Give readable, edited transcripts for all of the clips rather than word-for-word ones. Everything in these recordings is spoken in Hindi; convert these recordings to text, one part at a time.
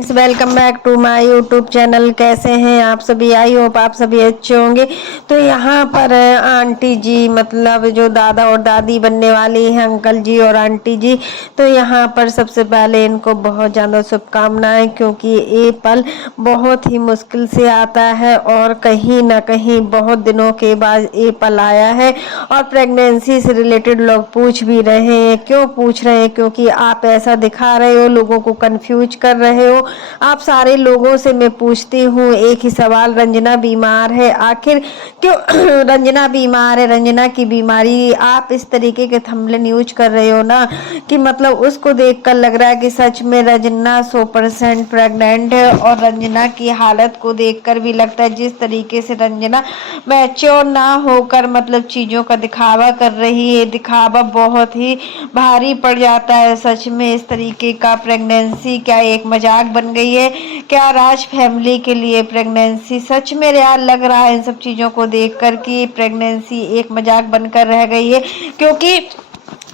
Welcome back to my YouTube channel. कैसे हैं आप सभी? आई होप आप सभी अच्छे होंगे। तो यहाँ पर आंटी जी, मतलब जो दादा और दादी बनने वाली हैं, अंकल जी और आंटी जी, तो यहाँ पर सबसे पहले इनको बहुत ज़्यादा शुभकामनाएं, क्योंकि ये पल बहुत ही मुश्किल से आता है और कहीं ना कहीं बहुत दिनों के बाद ये पल आया है। और प्रेगनेंसी से रिलेटेड लोग पूछ भी रहे हैं। क्यों पूछ रहे हैं? क्योंकि आप ऐसा दिखा रहे हो, लोगों को कंफ्यूज कर रहे हो। आप सारे लोगों से मैं पूछती हूँ एक ही सवाल, रंजना बीमार है, आखिर क्यों रंजना बीमार है? रंजना की बीमारी आप इस तरीके के थंबनेल यूज कर रहे हो ना, कि मतलब उसको देखकर लग रहा है कि सच में रंजना 100% प्रेग्नेंट है। और रंजना की हालत को देखकर भी लगता है जिस तरीके से रंजना मैच्योर ना होकर मतलब चीजों का दिखावा कर रही है, दिखावा बहुत ही भारी पड़ जाता है। सच में इस तरीके का प्रेगनेंसी क्या एक मजाक बन गई है क्या राज फैमिली के लिए? प्रेगनेंसी सच में यार लग रहा है इन सब चीजों को देखकर कि प्रेगनेंसी एक मजाक बनकर रह गई है, क्योंकि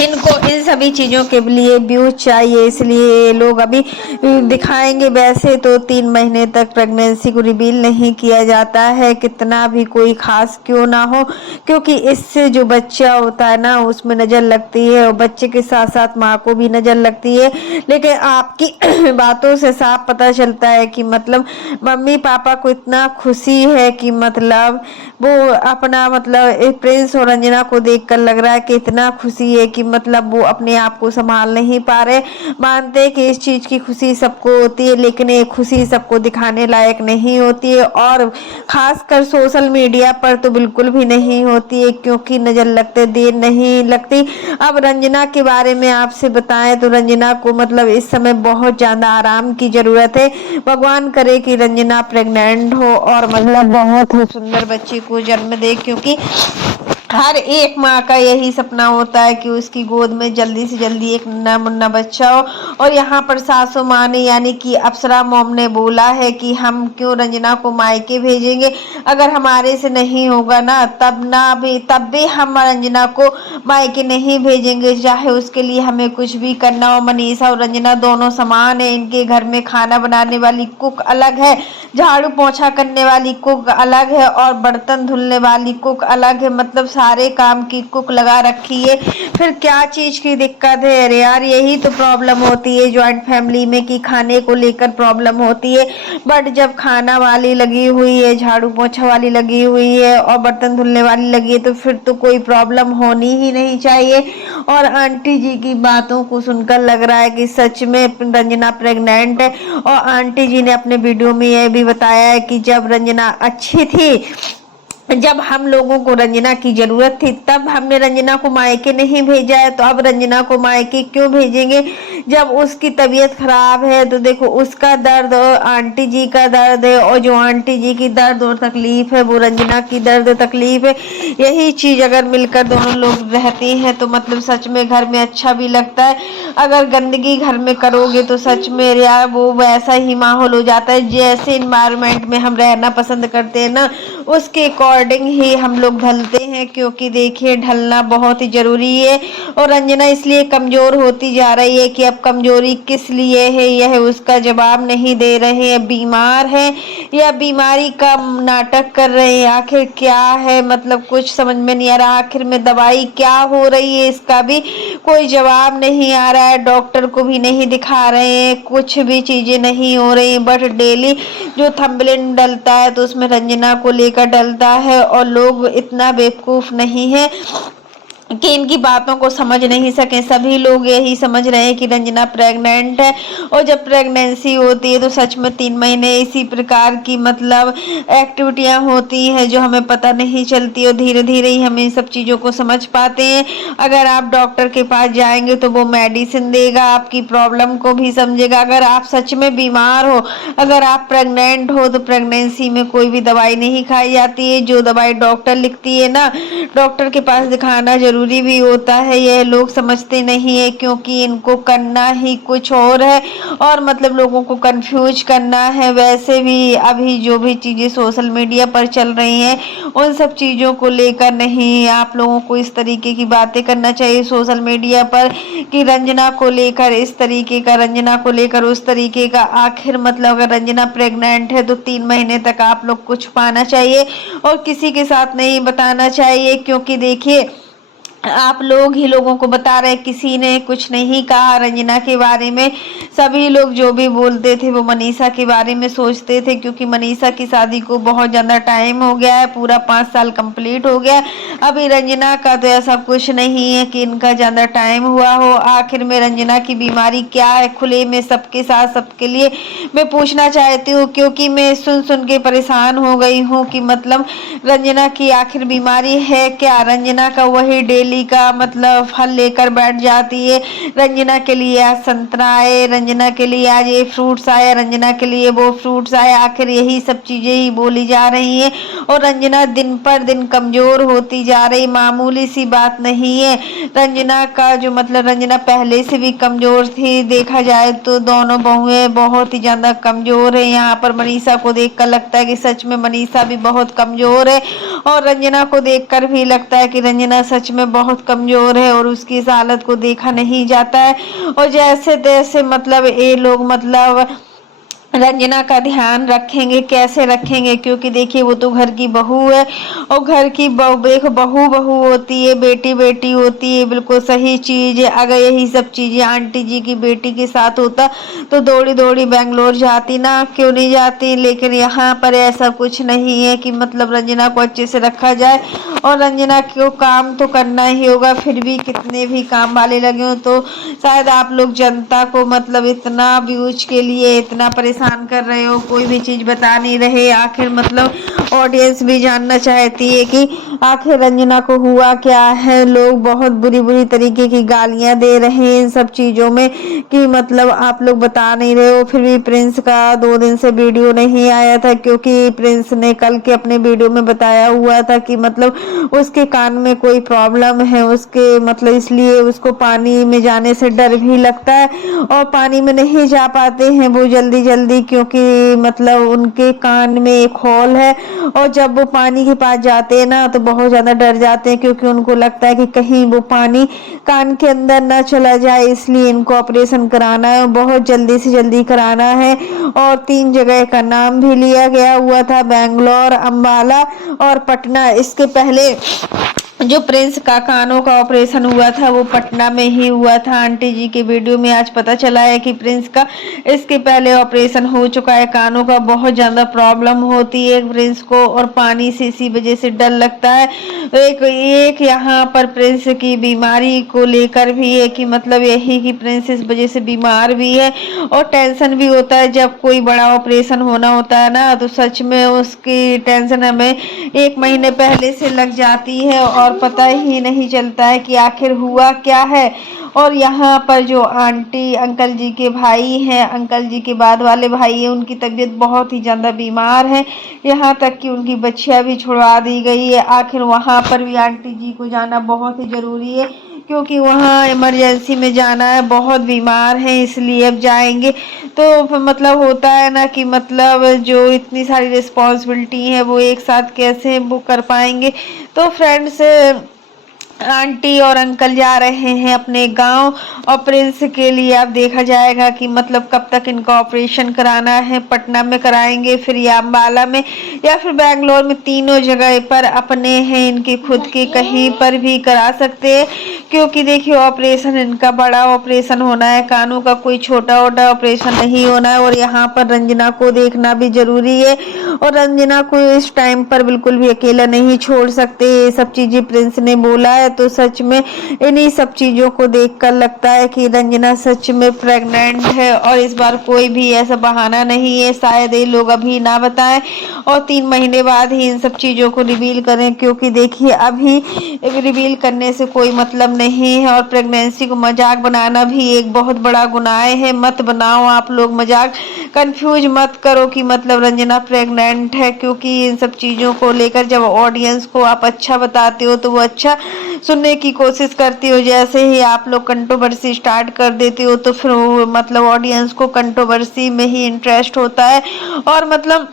इनको इन सभी चीज़ों के लिए व्यूज चाहिए, इसलिए ये लोग अभी दिखाएंगे। वैसे तो 3 महीने तक प्रेगनेंसी को रिवील नहीं किया जाता है, कितना भी कोई खास क्यों ना हो, क्योंकि इससे जो बच्चा होता है ना उसमें नज़र लगती है और बच्चे के साथ साथ माँ को भी नज़र लगती है। लेकिन आपकी बातों से साफ पता चलता है कि मतलब मम्मी पापा को इतना खुशी है कि मतलब वो अपना मतलब प्रिंस और रंजना को देखकर लग रहा है कि इतना खुशी है कि मतलब वो अपने आप को संभाल नहीं पा रहे। मानते हैं कि इस चीज की खुशी सबको होती है, लेकिन ये खुशी सबको दिखाने लायक नहीं होती है, और खासकर सोशल मीडिया पर तो बिल्कुल भी नहीं होती है, क्योंकि नजर लगते देर नहीं लगती। अब रंजना के बारे में आपसे बताएं तो रंजना को मतलब इस समय बहुत ज्यादा आराम की जरूरत है। भगवान करे कि रंजना प्रेग्नेंट हो और मतलब बहुत ही सुंदर बच्चे को जन्म दे, क्योंकि हर एक माँ का यही सपना होता है कि उसकी गोद में जल्दी से जल्दी एक नन्हा मुन्ना बच्चा हो। और यहाँ पर सासू माँ ने यानी कि अप्सरा मॉम ने बोला है कि हम क्यों रंजना को मायके भेजेंगे, अगर हमारे से नहीं होगा ना तब भी हम रंजना को मायके नहीं भेजेंगे, चाहे उसके लिए हमें कुछ भी करना हो। मनीषा और रंजना दोनों समान है, इनके घर में खाना बनाने वाली कुक अलग है, झाड़ू पोछा करने वाली कुक अलग है और बर्तन धुलने वाली कुक अलग है, मतलब सारे काम की कुक लगा रखी है। फिर क्या चीज की दिक्कत है? अरे यार यही तो प्रॉब्लम होती है ज्वाइंट फैमिली में, कि खाने को लेकर प्रॉब्लम होती है। बट जब खाना वाली लगी हुई है, झाड़ू पोछा वाली लगी हुई है और बर्तन धुलने वाली लगी है, तो फिर तो कोई प्रॉब्लम होनी ही नहीं चाहिए। और आंटी जी की बातों को सुनकर लग रहा है कि सच में रंजना प्रेग्नेंट है। और आंटी जी ने अपने वीडियो में यह भी बताया है कि जब रंजना अच्छी थी, जब हम लोगों को रंजना की जरूरत थी, तब हमने रंजना को मायके नहीं भेजा है, तो अब रंजना को मायके क्यों भेजेंगे? जब उसकी तबीयत खराब है तो देखो उसका दर्द और आंटी जी का दर्द है, और जो आंटी जी की दर्द और तकलीफ है वो रंजना की दर्द तकलीफ है। यही चीज अगर मिलकर दोनों लोग रहते हैं तो मतलब सच में घर में अच्छा भी लगता है। अगर गंदगी घर में करोगे तो सच में यार वो वैसा ही माहौल हो जाता है, जैसे इन्वायरमेंट में हम रहना पसंद करते हैं ना, उसके अकॉर्डिंग ही हम लोग ढलते हैं, क्योंकि देखिए ढलना बहुत ही जरूरी है। और रंजना इसलिए कमजोर होती जा रही है कि अब कमजोरी किस लिए है यह उसका जवाब नहीं दे रहे हैं। बीमार है या बीमारी का नाटक कर रहे हैं, आखिर क्या है मतलब कुछ समझ में नहीं आ रहा। आखिर में दवाई क्या हो रही है इसका भी कोई जवाब नहीं आ रहा है, डॉक्टर को भी नहीं दिखा रहे हैं, कुछ भी चीजें नहीं हो रही। बट डेली जो थंबनेल डलता है तो उसमें रंजना को लेकर डलता है, और लोग इतना बेवकूफ नहीं है कि इनकी बातों को समझ नहीं सके। सभी लोग यही समझ रहे हैं कि रंजना प्रेग्नेंट है, और जब प्रेगनेंसी होती है तो सच में 3 महीने इसी प्रकार की मतलब एक्टिविटियां होती हैं जो हमें पता नहीं चलती, और धीरे धीरे ही हम इन सब चीज़ों को समझ पाते हैं। अगर आप डॉक्टर के पास जाएंगे तो वो मेडिसिन देगा, आपकी प्रॉब्लम को भी समझेगा। अगर आप सच में बीमार हो, अगर आप प्रेग्नेंट हो, तो प्रेगनेंसी में कोई भी दवाई नहीं खाई जाती है। जो दवाई डॉक्टर लिखती है ना, डॉक्टर के पास दिखाना जरूरी जरूरी भी होता है, यह लोग समझते नहीं है, क्योंकि इनको करना ही कुछ और है और मतलब लोगों को कंफ्यूज करना है। वैसे भी अभी जो भी चीजें सोशल मीडिया पर चल रही हैं उन सब चीजों को लेकर नहीं आप लोगों को इस तरीके की बातें करना चाहिए सोशल मीडिया पर कि रंजना को लेकर इस तरीके का, रंजना को लेकर उस तरीके का। आखिर मतलब अगर रंजना प्रेग्नेंट है तो 3 महीने तक आप लोग को छुपाना चाहिए और किसी के साथ नहीं बताना चाहिए, क्योंकि देखिए आप लोग ही लोगों को बता रहे, किसी ने कुछ नहीं कहा रंजना के बारे में। सभी लोग जो भी बोलते थे वो मनीषा के बारे में सोचते थे, क्योंकि मनीषा की शादी को बहुत ज़्यादा टाइम हो गया है, पूरा 5 साल कंप्लीट हो गया। अभी रंजना का तो ऐसा कुछ नहीं है कि इनका ज़्यादा टाइम हुआ हो। आखिर में रंजना की बीमारी क्या है, खुले में सबके साथ सबके लिए मैं पूछना चाहती हूँ, क्योंकि मैं सुन सुन के परेशान हो गई हूँ कि मतलब रंजना की आखिर बीमारी है क्या। रंजना का वही डेली का मतलब फल लेकर बैठ जाती है, रंजना के लिए आज संतरा आए, रंजना के लिए आज ये फ्रूट्स आए, रंजना के लिए वो फ्रूट्स आए। आखिर यही सब चीजें ही बोली जा रही हैं और रंजना दिन पर दिन कमजोर होती जा रही, मामूली सी बात नहीं है। रंजना का जो मतलब रंजना पहले से भी कमजोर थी, देखा जाए तो दोनों बहुएं बहुत ही ज्यादा कमजोर है। यहाँ पर मनीषा को देखकर लगता है कि सच में मनीषा भी बहुत कमजोर है और रंजना को देखकर भी लगता है कि रंजना सच में बहुत कमजोर है और उसकी इस हालत को देखा नहीं जाता है। और जैसे तैसे मतलब ये लोग मतलब रंजना का ध्यान रखेंगे, कैसे रखेंगे, क्योंकि देखिए वो तो घर की बहू है और घर की देखो बहू बहू होती है, बेटी बेटी होती है, बिल्कुल सही चीज है। अगर यही सब चीजें आंटी जी की बेटी के साथ होता तो दौड़ी दौड़ी बेंगलोर जाती ना, क्यों नहीं जाती। लेकिन यहाँ पर ऐसा कुछ नहीं है कि मतलब रंजना को अच्छे से रखा जाए और रंजना को काम तो करना ही होगा, फिर भी कितने भी काम वाले लगे हो तो शायद आप लोग जनता को मतलब इतना व्यूज के लिए इतना परेशान कर रहे हो, कोई भी चीज बता नहीं रहे। आखिर मतलब ऑडियंस भी जानना चाहती है कि आखिर रंजना को हुआ क्या है। लोग बहुत बुरी बुरी तरीके की गालियां दे रहे हैं इन सब चीजों में कि मतलब आप लोग बता नहीं रहे हो। फिर भी प्रिंस का 2 दिन से वीडियो नहीं आया था, क्योंकि प्रिंस ने कल के अपने वीडियो में बताया हुआ था कि मतलब उसके कान में कोई प्रॉब्लम है, उसके मतलब इसलिए उसको पानी में जाने से डर भी लगता है और पानी में नहीं जा पाते हैं वो जल्दी जल्दी, क्योंकि मतलब उनके कान में एक होल है और जब वो पानी के पास जाते हैं ना तो बहुत ज्यादा डर जाते हैं, क्योंकि उनको लगता है कि कहीं वो पानी कान के अंदर ना चला जाए। इसलिए इनको ऑपरेशन कराना है, बहुत जल्दी से जल्दी कराना है। और 3 जगह का नाम भी लिया गया हुआ था, बेंगलोर, अम्बाला और पटना। इसके पहले जो प्रिंस का कानों का ऑपरेशन हुआ था वो पटना में ही हुआ था। आंटी जी के वीडियो में आज पता चला है कि प्रिंस का इसके पहले ऑपरेशन हो चुका है। कानों का बहुत ज्यादा प्रॉब्लम होती है प्रिंस को और पानी से इसी वजह से डर लगता है। एक यहाँ पर प्रिंस की बीमारी को लेकर भी है कि मतलब यही कि प्रिंस इस वजह से बीमार भी है और टेंशन भी होता है। जब कोई बड़ा ऑपरेशन होना होता है ना तो सच में उसकी टेंशन हमें 1 महीने पहले से लग जाती है और पता ही नहीं चलता है कि आखिर हुआ क्या है। और यहाँ पर जो आंटी अंकल जी के भाई हैं, अंकल जी के बाद वाले भाई हैं, उनकी तबीयत बहुत ही ज़्यादा बीमार है, यहाँ तक कि उनकी बच्चियाँ भी छुड़वा दी गई है। आखिर वहाँ पर भी आंटी जी को जाना बहुत ही ज़रूरी है, क्योंकि वहाँ इमरजेंसी में जाना है, बहुत बीमार है इसलिए अब जाएंगे। तो मतलब होता है ना कि मतलब जो इतनी सारी रिस्पॉन्सिबिलिटी है वो एक साथ कैसे वो कर पाएंगे। तो फ्रेंड्स आंटी और अंकल जा रहे हैं अपने गांव और प्रिंस के लिए अब देखा जाएगा कि मतलब कब तक इनका ऑपरेशन कराना है। पटना में कराएंगे, फिर या अम्बाला में या फिर बेंगलोर में, तीनों जगह पर अपने हैं इनके खुद के, कहीं पर भी करा सकते हैं। क्योंकि देखिए ऑपरेशन इनका बड़ा ऑपरेशन होना है, कानों का कोई छोटा मोटा ऑपरेशन नहीं होना है। और यहाँ पर रंजना को देखना भी जरूरी है और रंजना को इस टाइम पर बिल्कुल भी अकेला नहीं छोड़ सकते। ये सब चीजें प्रिंस ने बोला है तो सच में इन्हीं सब चीजों को देखकर लगता है कि रंजना सच में प्रेग्नेंट है और इस बार कोई भी ऐसा बहाना नहीं है, शायद ये लोग अभी ना बताएं और 3 महीने बाद ही इन सब चीजों को रिवील करें। क्योंकि देखिए अभी रिवील करने से कोई मतलब नहीं है और प्रेगनेंसी को मजाक बनाना भी एक बहुत बड़ा गुनाह है। मत बनाओ आप लोग मजाक, कंफ्यूज मत करो कि मतलब रंजना प्रेग्नेंट है, क्योंकि इन सब चीज़ों को लेकर जब ऑडियंस को आप अच्छा बताते हो तो वो अच्छा सुनने की कोशिश करती हो। जैसे ही आप लोग कंट्रोवर्सी स्टार्ट कर देती हो तो फिर मतलब ऑडियंस को कंट्रोवर्सी में ही इंटरेस्ट होता है। और मतलब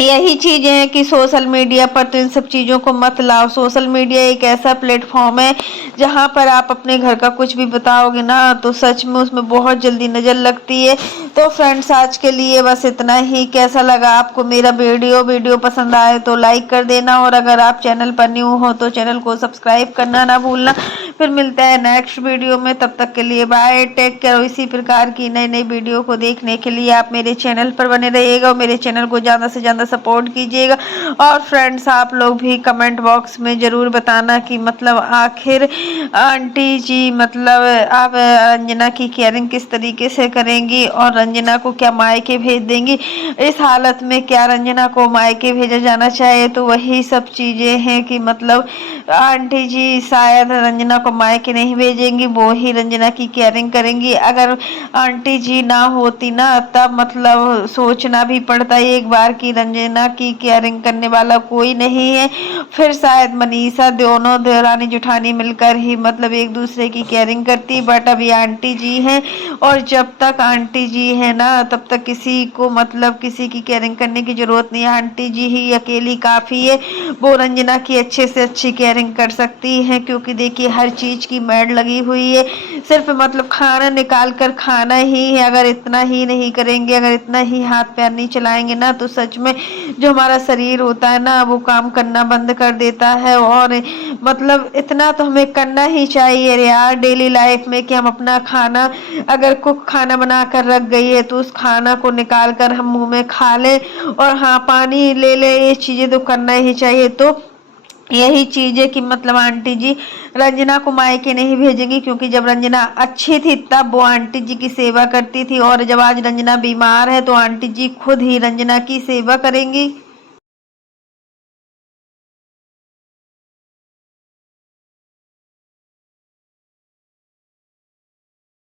यही चीजें हैं कि सोशल मीडिया पर तो इन सब चीज़ों को मत लाओ। सोशल मीडिया एक ऐसा प्लेटफॉर्म है जहाँ पर आप अपने घर का कुछ भी बताओगे ना तो सच में उसमें बहुत जल्दी नज़र लगती है। तो फ्रेंड्स, आज के लिए बस इतना ही। कैसा लगा आपको मेरा वीडियो पसंद आए तो लाइक कर देना, और अगर आप चैनल पर न्यू हो तो चैनल को सब्सक्राइब करना ना भूलना। फिर मिलते हैं नेक्स्ट वीडियो में, तब तक के लिए बाय, टेक केयर। इसी प्रकार की नई नई वीडियो को देखने के लिए आप मेरे चैनल पर बने रहिएगा और मेरे चैनल को ज़्यादा से ज़्यादा सपोर्ट कीजिएगा। और फ्रेंड्स, आप लोग भी कमेंट बॉक्स में ज़रूर बताना कि मतलब आखिर आंटी जी मतलब आप रंजना की केयरिंग किस तरीके से करेंगी और रंजना को क्या मायके भेज देंगी। इस हालत में क्या रंजना को मायके भेजा जाना चाहिए। तो वही सब चीज़ें हैं कि मतलब आंटी जी शायद रंजना को मायके नहीं भेजेंगी, वो ही रंजना की केयरिंग करेंगी। अगर आंटी जी ना होती ना तब मतलब सोचना भी पड़ता है एक बार कि रंजना की केयरिंग करने वाला कोई नहीं है। फिर शायद मनीषा दोनों देवरानी जेठानी मिलकर ही मतलब एक दूसरे की केयरिंग करती, बट अभी आंटी जी हैं और जब तक आंटी जी है ना तब तक किसी को मतलब किसी की केयरिंग करने की जरूरत नहीं है। आंटी जी ही अकेली काफ़ी है, वो रंजना की अच्छे से अच्छी केयरिंग कर सकती हैं। क्योंकि देखिए हर चीज़ की मैड लगी हुई है, सिर्फ मतलब खाना निकाल कर खाना ही है। अगर इतना ही नहीं करेंगे, अगर इतना ही हाथ पैर नहीं चलाएंगे ना तो सच में जो हमारा शरीर होता है ना वो काम करना बंद कर देता है। और मतलब इतना तो हमें करना ही चाहिए यार डेली लाइफ में कि हम अपना खाना, अगर कुक खाना बना कर रख गई है तो उस खाना को निकाल कर हम मुंह में खा लें, और हाँ पानी ले ले, ये चीज़ें तो करना ही चाहिए। तो यही चीज़ है कि मतलब आंटी जी रंजना को मायके नहीं भेजेंगी, क्योंकि जब रंजना अच्छी थी तब वो आंटी जी की सेवा करती थी, और जब आज रंजना बीमार है तो आंटी जी खुद ही रंजना की सेवा करेंगी।